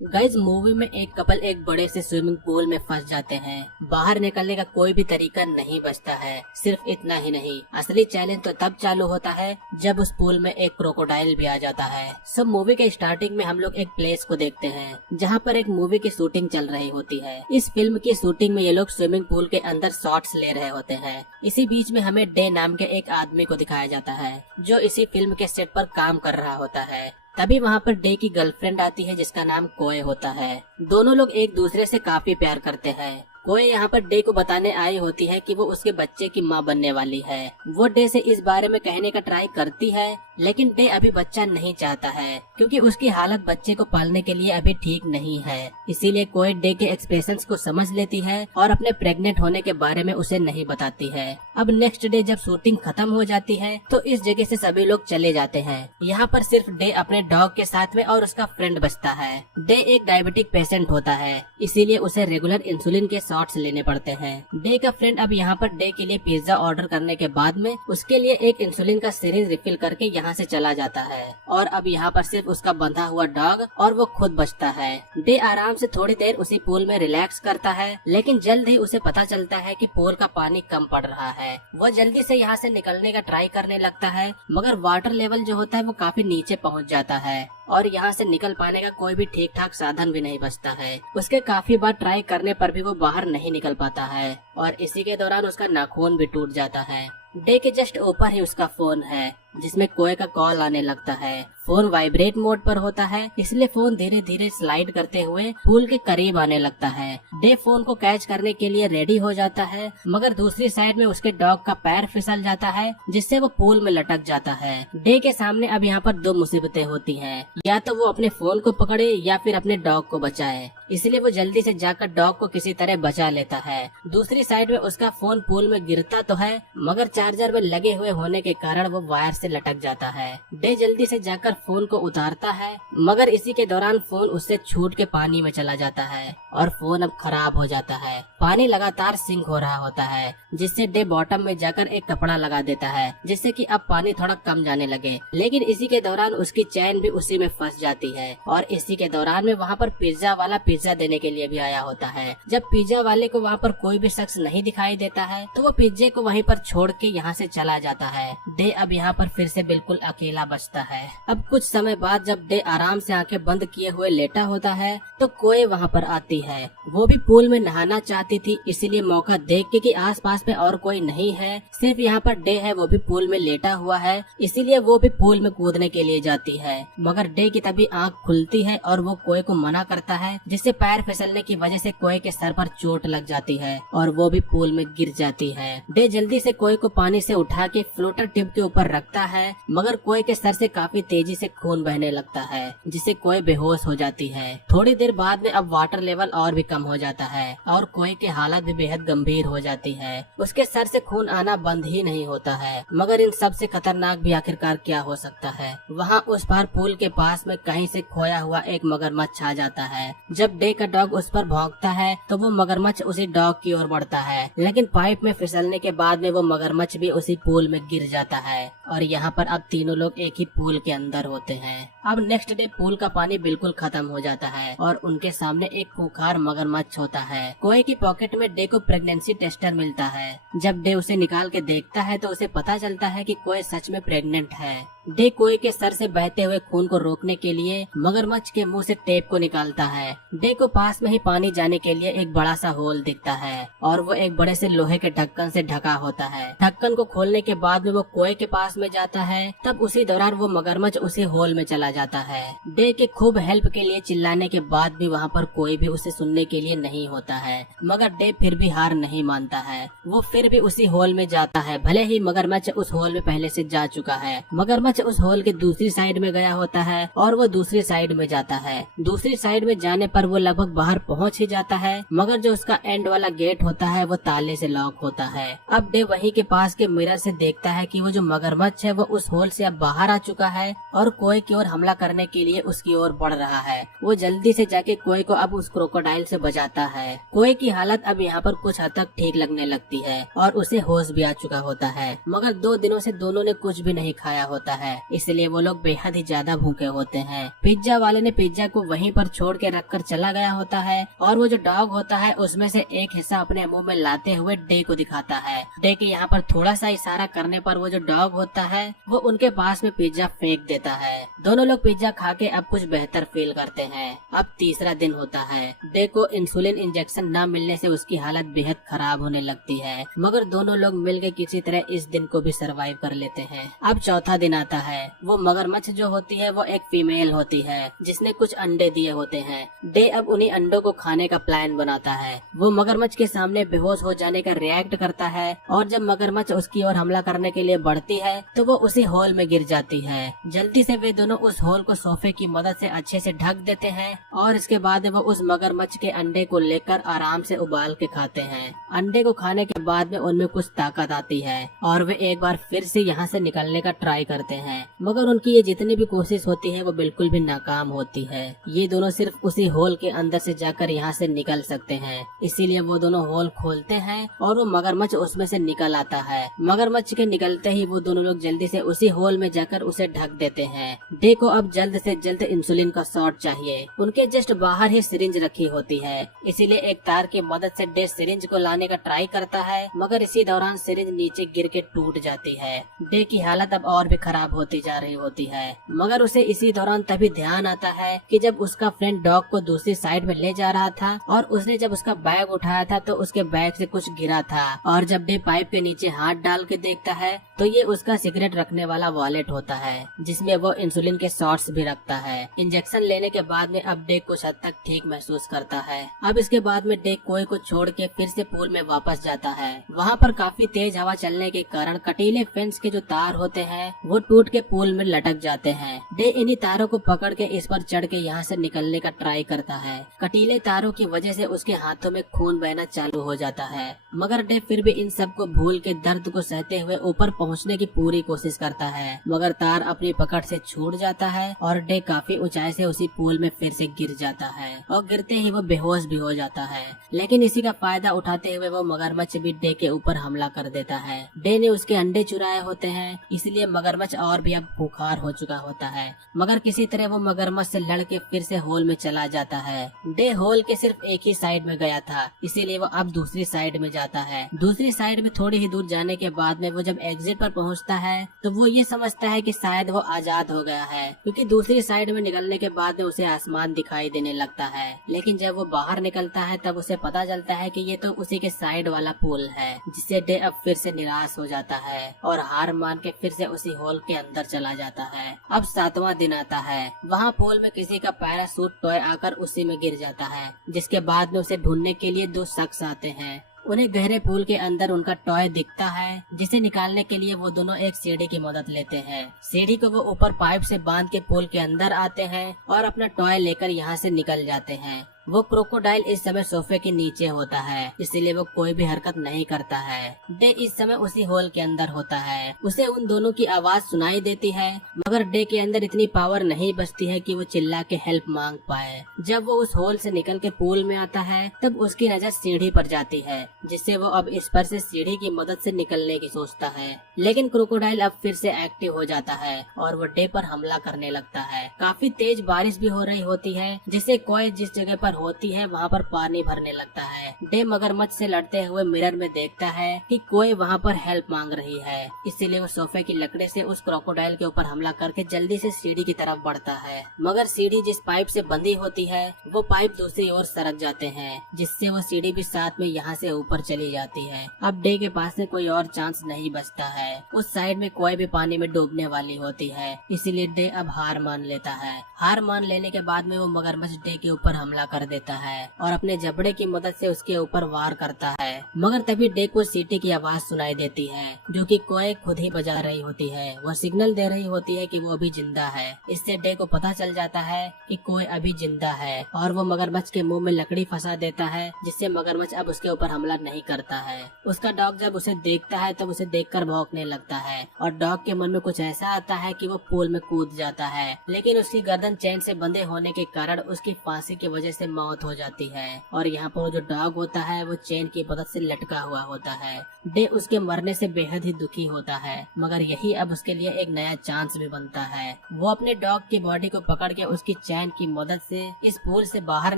Guys, movie में एक couple एक बड़े से स्विमिंग पूल में फंस जाते हैं। बाहर निकलने का कोई भी तरीका नहीं बचता है। सिर्फ इतना ही नहीं, असली चैलेंज तो तब चालू होता है जब उस पूल में एक क्रोकोडाइल भी आ जाता है। सब मूवी के स्टार्टिंग में हम लोग एक प्लेस को देखते हैं जहाँ पर एक मूवी की शूटिंग चल रही होती है। इस फिल्म की शूटिंग में ये लोग स्विमिंग पूल के अंदर शॉट्स ले रहे होते हैं। इसी बीच में हमें डे नाम के एक आदमी को दिखाया जाता है जो इसी फिल्म के सेट पर काम कर रहा होता है। तभी वहाँ पर डे की गर्लफ्रेंड आती है जिसका नाम कोए होता है। दोनों लोग एक दूसरे से काफी प्यार करते हैं। कोए यहाँ पर डे को बताने आई होती है कि वो उसके बच्चे की माँ बनने वाली है। वो डे से इस बारे में कहने का ट्राई करती है, लेकिन डे अभी बच्चा नहीं चाहता है क्योंकि उसकी हालत बच्चे को पालने के लिए अभी ठीक नहीं है। इसीलिए कोए डे के एक्सप्रेशंस को समझ लेती है और अपने प्रेग्नेंट होने के बारे में उसे नहीं बताती है। अब नेक्स्ट डे जब शूटिंग खत्म हो जाती है तो इस जगह से सभी लोग चले जाते हैं। यहाँ पर सिर्फ डे अपने डॉग के साथ में और उसका फ्रेंड बचता है। डे एक डायबिटिक पेशेंट होता है, इसीलिए उसे रेगुलर इंसुलिन के शॉट्स लेने पड़ते हैं। डे का फ्रेंड अब यहाँ पर डे के लिए पिज्जा ऑर्डर करने के बाद में उसके लिए एक इंसुलिन का सिरिंज रिफिल करके यहाँ से चला जाता है और अब यहाँ पर सिर्फ उसका बंधा हुआ डॉग और वो खुद बचता है। डे आराम से थोड़ी देर उसी पूल में रिलैक्स करता है, लेकिन जल्द ही उसे पता चलता है कि पूल का पानी कम पड़ रहा है। वो जल्दी से यहाँ से निकलने का ट्राई करने लगता है, मगर वाटर लेवल जो होता है वो काफी नीचे पहुँच जाता है और यहाँ से निकल पाने का कोई भी ठीक ठाक साधन भी नहीं बचता है। उसके काफी बार ट्राई करने पर भी वो बाहर नहीं निकल पाता है और इसी के दौरान उसका नाखून भी टूट जाता है। डे के जस्ट ऊपर ही उसका फोन है जिसमें कोए का कॉल आने लगता है। फोन वाइब्रेट मोड पर होता है, इसलिए फोन धीरे धीरे स्लाइड करते हुए पूल के करीब आने लगता है। डे फोन को कैच करने के लिए रेडी हो जाता है, मगर दूसरी साइड में उसके डॉग का पैर फिसल जाता है जिससे वो पूल में लटक जाता है। डे के सामने अब यहाँ पर दो मुसीबतें होती हैं, या तो वो अपने फोन को पकड़े या फिर अपने डॉग को बचाए। इसलिए वो जल्दी से जाकर डॉग को किसी तरह बचा लेता है। दूसरी साइड में उसका फोन पूल में गिरता तो है, मगर चार्जर में लगे हुए होने के कारण वो वायर से लटक जाता है। डे जल्दी से जाकर फोन को उतारता है, मगर इसी के दौरान फोन उससे छूट के पानी में चला जाता है और फोन अब खराब हो जाता है। पानी लगातार सिंक हो रहा होता है, जिससे डे बॉटम में जाकर एक कपड़ा लगा देता है जिससे कि अब पानी थोड़ा कम जाने लगे। लेकिन इसी के दौरान उसकी चैन भी उसी में फंस जाती है और इसी के दौरान में वहाँ पर पिज्जा वाला पिज्जा देने के लिए भी आया होता है। जब पिज्जा वाले को वहाँ पर कोई भी शख्स नहीं दिखाई देता है तो वो पिज्जे को वहीं पर छोड़ के यहाँ से चला जाता है। डे अब यहाँ पर फिर से बिल्कुल अकेला बचता है। अब कुछ समय बाद जब डे आराम से आंखें बंद किए हुए लेटा होता है तो कोए वहाँ पर आती है। वो भी पूल में नहाना चाहती थी, इसीलिए मौका देख के कि आसपास में और कोई नहीं है, सिर्फ यहाँ पर डे है, वो भी पूल में लेटा हुआ है, इसीलिए वो भी पूल में कूदने के लिए जाती है। मगर डे की तभी आंख खुलती है और वो कोए को मना करता है, जिससे पैर फिसलने की वजह से कोए के सर पर चोट लग जाती है और वो भी पूल में गिर जाती है। डे जल्दी से कोए को पानी से उठा के फ्लोटर टिप के ऊपर रखता है, मगर कोए के सर से काफी तेजी से खून बहने लगता है, जिससे कोए बेहोश हो जाती है। थोड़ी देर बाद में अब वाटर लेवल और भी कम हो जाता है और कोए की हालत भी बेहद गंभीर हो जाती है। उसके सर से खून आना बंद ही नहीं होता है। मगर इन सब से खतरनाक भी आखिरकार क्या हो सकता है। वहाँ उस पार पूल के पास में कहीं से खोया हुआ एक मगरमच्छ आ जाता है। जब डे का डॉग उस पर भौंकता है तो वो मगरमच्छ उसी डॉग की ओर बढ़ता है, लेकिन पाइप में फिसलने के बाद में वो मगरमच्छ भी उसी पूल में गिर जाता है और यहाँ पर अब तीनों लोग एक ही पूल के अंदर होते हैं। अब नेक्स्ट डे पूल का पानी बिल्कुल खत्म हो जाता है और उनके सामने एक खूंखार मगरमच्छ होता है। कोए की पॉकेट में डे को प्रेगनेंसी टेस्टर मिलता है। जब डे उसे निकाल के देखता है तो उसे पता चलता है कि कोए सच में प्रेग्नेंट है। डे कोए के सर से बहते हुए खून को रोकने के लिए मगरमच्छ के मुंह से टेप को निकालता है। डे को पास में ही पानी जाने के लिए एक बड़ा सा होल दिखता है और वो एक बड़े से लोहे के ढक्कन से ढका होता है। ढक्कन को खोलने के बाद में वो कोए के पास में जाता है, तब उसी दौरान वो मगरमच्छ उसी होल में चला जाता है। डे के खूब हेल्प के लिए चिल्लाने के बाद भी वहाँ पर कोई भी उसे सुनने के लिए नहीं होता है, मगर डे फिर भी हार नहीं मानता है। वो फिर भी उसी होल में जाता है, भले ही मगरमच्छ उस होल में पहले से जा चुका है। मगरमच्छ उस होल के दूसरी साइड में गया होता है और वो दूसरी साइड में जाता है। दूसरी साइड में जाने पर वो लगभग बाहर पहुंच ही जाता है, मगर जो उसका एंड वाला गेट होता है वो ताले से लॉक होता है। अब डे वहीं के पास के मिरर से देखता है कि वो जो मगरमच्छ है वो उस होल से अब बाहर आ चुका है और कोए की ओर हमला करने के लिए उसकी ओर बढ़ रहा है। वो जल्दी से जाके कोए को अब उस क्रोकोडाइल से बचाता है। कोए की हालत अब यहाँ पर कुछ हद तक ठीक लगने लगती है और उसे होश भी आ चुका होता है, मगर 2 दिनों से दोनों ने कुछ भी नहीं खाया होता है, इसलिए वो लोग बेहद ही ज्यादा भूखे होते हैं। पिज्जा वाले ने पिज्जा को वहीं पर छोड़ के रखकर चला गया होता है और वो जो डॉग होता है उसमें से एक हिस्सा अपने मुंह में लाते हुए डे को दिखाता है। डे के यहाँ पर थोड़ा सा इशारा करने पर वो जो डॉग होता है वो उनके पास में पिज्जा फेंक देता है। दोनों लोग पिज्जा खा के अब कुछ बेहतर फील करते हैं। अब तीसरा दिन होता है। डे को इंसुलिन इंजेक्शन न मिलने से उसकी हालत बेहद खराब होने लगती है, मगर दोनों लोग मिलकर किसी तरह इस दिन को भी सरवाइव कर लेते हैं। अब चौथा दिन आता है। वो मगरमच्छ जो होती है वो एक फीमेल होती है जिसने कुछ अंडे दिए होते हैं। डे अब उन्हीं अंडों को खाने का प्लान बनाता है। वो मगरमच्छ के सामने बेहोश हो जाने का रिएक्ट करता है और जब मगरमच्छ उसकी ओर हमला करने के लिए बढ़ती है तो वो उसी होल में गिर जाती है। जल्दी से वे दोनों उस होल को सोफे की मदद से अच्छे से ढक देते हैं और इसके बाद वो उस मगरमच्छ के अंडे को लेकर आराम से उबाल के खाते हैं। अंडे को खाने के बाद में उनमें कुछ ताकत आती है और वे एक बार फिर से यहाँ से निकलने का ट्राई करते हैं, मगर उनकी ये जितनी भी कोशिश होती है वो बिल्कुल भी नाकाम होती है। ये दोनों सिर्फ उसी होल के अंदर से जाकर यहाँ से निकल सकते हैं, इसीलिए वो दोनों होल खोलते हैं और वो मगरमच्छ उसमें से निकल आता है। मगरमच्छ के निकलते ही वो दोनों लोग जल्दी से उसी होल में जाकर उसे ढक देते हैं। डे को अब जल्द से जल्द इंसुलिन का शॉट चाहिए। उनके जस्ट बाहर ही सिरिंज रखी होती है, इसीलिए एक तार की मदद से डे सिरिंज को लाने का ट्राई करता है, मगर इसी दौरान सिरिंज नीचे गिर के टूट जाती है। डे की हालत अब और भी खराब होती जा रही होती है, मगर उसे इसी दौरान तभी ध्यान आता है कि जब उसका फ्रेंड डॉग को दूसरी साइड में ले जा रहा था और उसने जब उसका बैग उठाया था तो उसके बैग से कुछ गिरा था और जब डे पाइप के नीचे हाथ डाल के देखता है तो ये उसका सिगरेट रखने वाला वॉलेट होता है जिसमें वो इंसुलिन के शॉट्स भी रखता है। इंजेक्शन लेने के बाद में अब डे कुछ हद तक ठीक महसूस करता है। अब इसके बाद में डे कोई को छोड़ के फिर से पूल में वापस जाता है। वहाँ पर काफी तेज हवा चलने के कारण कटीले फेंस के जो तार होते हैं वो टूट के पूल में लटक जाते हैं। डे इन्हीं तारों को पकड़ के इस पर चढ़ के यहाँ से निकलने का ट्राई करता है। कटीले तारों की वजह से उसके हाथों में खून बहना चालू हो जाता है, मगर डे फिर भी इन सब को भूल के दर्द को सहते हुए ऊपर पहुँचने की पूरी कोशिश करता है, मगर तार अपनी पकड़ से छूट जाता है और डे काफी ऊंचाई से उसी पूल में फिर से गिर जाता है और गिरते ही वो बेहोश भी हो जाता है। लेकिन इसी का फायदा उठाते हुए वो मगरमच्छ भी डे के ऊपर हमला कर देता है। डे ने उसके अंडे चुराए होते हैं, इसलिए मगरमच्छ और भी अब खुखार हो चुका होता है, मगर किसी तरह वो मगरमच्छ से लड़ के फिर से होल में चला जाता है। डे होल के सिर्फ एक ही साइड में गया था, इसीलिए वो अब दूसरी साइड में जाता है। दूसरी साइड में थोड़ी ही दूर जाने के बाद में वो जब एग्जिट पर पहुंचता है तो वो ये समझता है कि शायद वो आजाद हो गया है, क्योंकि दूसरी साइड में निकलने के बाद में उसे आसमान दिखाई देने लगता है। लेकिन जब वो बाहर निकलता है तब उसे पता चलता है कि ये तो उसी के साइड वाला पूल है, जिससे डे अब फिर से निराश हो जाता है और हार मान के फिर से उसी होल के अंदर चला जाता है। अब 7वां दिन आता है। वहाँ पूल में किसी का पैराशूट टॉय आकर उसी में गिर जाता है, जिसके बाद में उसे ढूंढने के लिए 2 शख्स आते हैं। उन्हें गहरे पूल के अंदर उनका टॉय दिखता है, जिसे निकालने के लिए वो दोनों एक सीढ़ी की मदद लेते हैं। सीढ़ी को वो ऊपर पाइप से बांध के पूल के अंदर आते हैं और अपना टॉय लेकर यहाँ से निकल जाते हैं। वो क्रोकोडाइल इस समय सोफे के नीचे होता है, इसीलिए वो कोई भी हरकत नहीं करता है। डे इस समय उसी होल के अंदर होता है। उसे उन दोनों की आवाज सुनाई देती है, मगर डे के अंदर इतनी पावर नहीं बचती है कि वो चिल्ला के हेल्प मांग पाए। जब वो उस होल से निकल के पूल में आता है तब उसकी नजर सीढ़ी पर जाती है, जिससे वो अब इस पर से सीढ़ी की मदद से निकलने की सोचता है। लेकिन क्रोकोडाइल अब फिर से एक्टिव हो जाता है और वो डे पर हमला करने लगता है। काफी तेज बारिश भी हो रही होती है, जिससे कोई जिस जगह पर होती है वहाँ पर पानी भरने लगता है। डे मगरमच्छ से लड़ते हुए मिरर में देखता है कि कोई वहाँ पर हेल्प मांग रही है, इसीलिए वो सोफे की लकड़ी से उस क्रोकोडाइल के ऊपर हमला करके जल्दी से सीढ़ी की तरफ बढ़ता है। मगर सीढ़ी जिस पाइप से बंधी होती है वो पाइप दूसरी ओर सरक जाते हैं, जिससे वो सीढ़ी भी साथ में यहाँ से ऊपर चली जाती है। अब डे के पास में कोई और चांस नहीं बचता है। उस साइड में कोई भी पानी में डूबने वाली होती है, इसीलिए डे अब हार मान लेता है। हार मान लेने के बाद में वो मगरमच्छ डे के ऊपर हमला कर देता है और अपने जबड़े की मदद से उसके ऊपर वार करता है। मगर तभी डे को सीटी की आवाज सुनाई देती है, जो कि कोई खुद ही बजा रही होती है। वह सिग्नल दे रही होती है कि वो अभी जिंदा है। इससे डे को पता चल जाता है कि कोई अभी जिंदा है और वो मगरमच्छ के मुंह में लकड़ी फंसा देता है, जिससे मगरमच्छ अब उसके ऊपर हमला नहीं करता है। उसका डॉग जब उसे देखता है तब उसे देखकर भौंकने लगता है और डॉग के मन में कुछ ऐसा आता है कि वो पूल में कूद जाता है। लेकिन उसकी गर्दन चैन से बंधे होने के कारण उसकी फांसी की वजह से मौत हो जाती है और यहाँ पर वो जो डॉग होता है वो चेन की मदद से लटका हुआ होता है। डे उसके मरने से बेहद ही दुखी होता है, मगर यही अब उसके लिए एक नया चांस भी बनता है। वो अपने डॉग की बॉडी को पकड़ के उसकी चैन की मदद से इस पूल से बाहर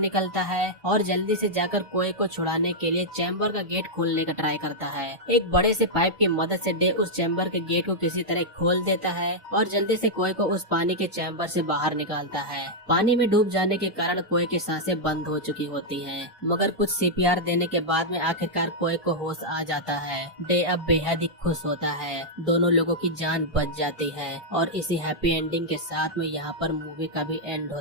निकलता है और जल्दी से जाकर कोए को छुड़ाने के लिए चैम्बर का गेट खोलने का ट्राई करता है। एक बड़े से पाइप की मदद से डे उस चैम्बर के गेट को किसी तरह खोल देता है और जल्दी से कोए को उस पानी के चैम्बर से बाहर निकालता है। पानी में डूब जाने के कारण कोए की सांसें बंद हो चुकी होती हैं, मगर कुछ सीपीआर देने के बाद में आखिरकार कोए को होश आ जाता है। डे अब बेहद ही खुश होता है, दोनों लोगों की जान बच जाती है और इसी हैप्पी एंडिंग के साथ में यहाँ पर मूवी का भी एंड होता है।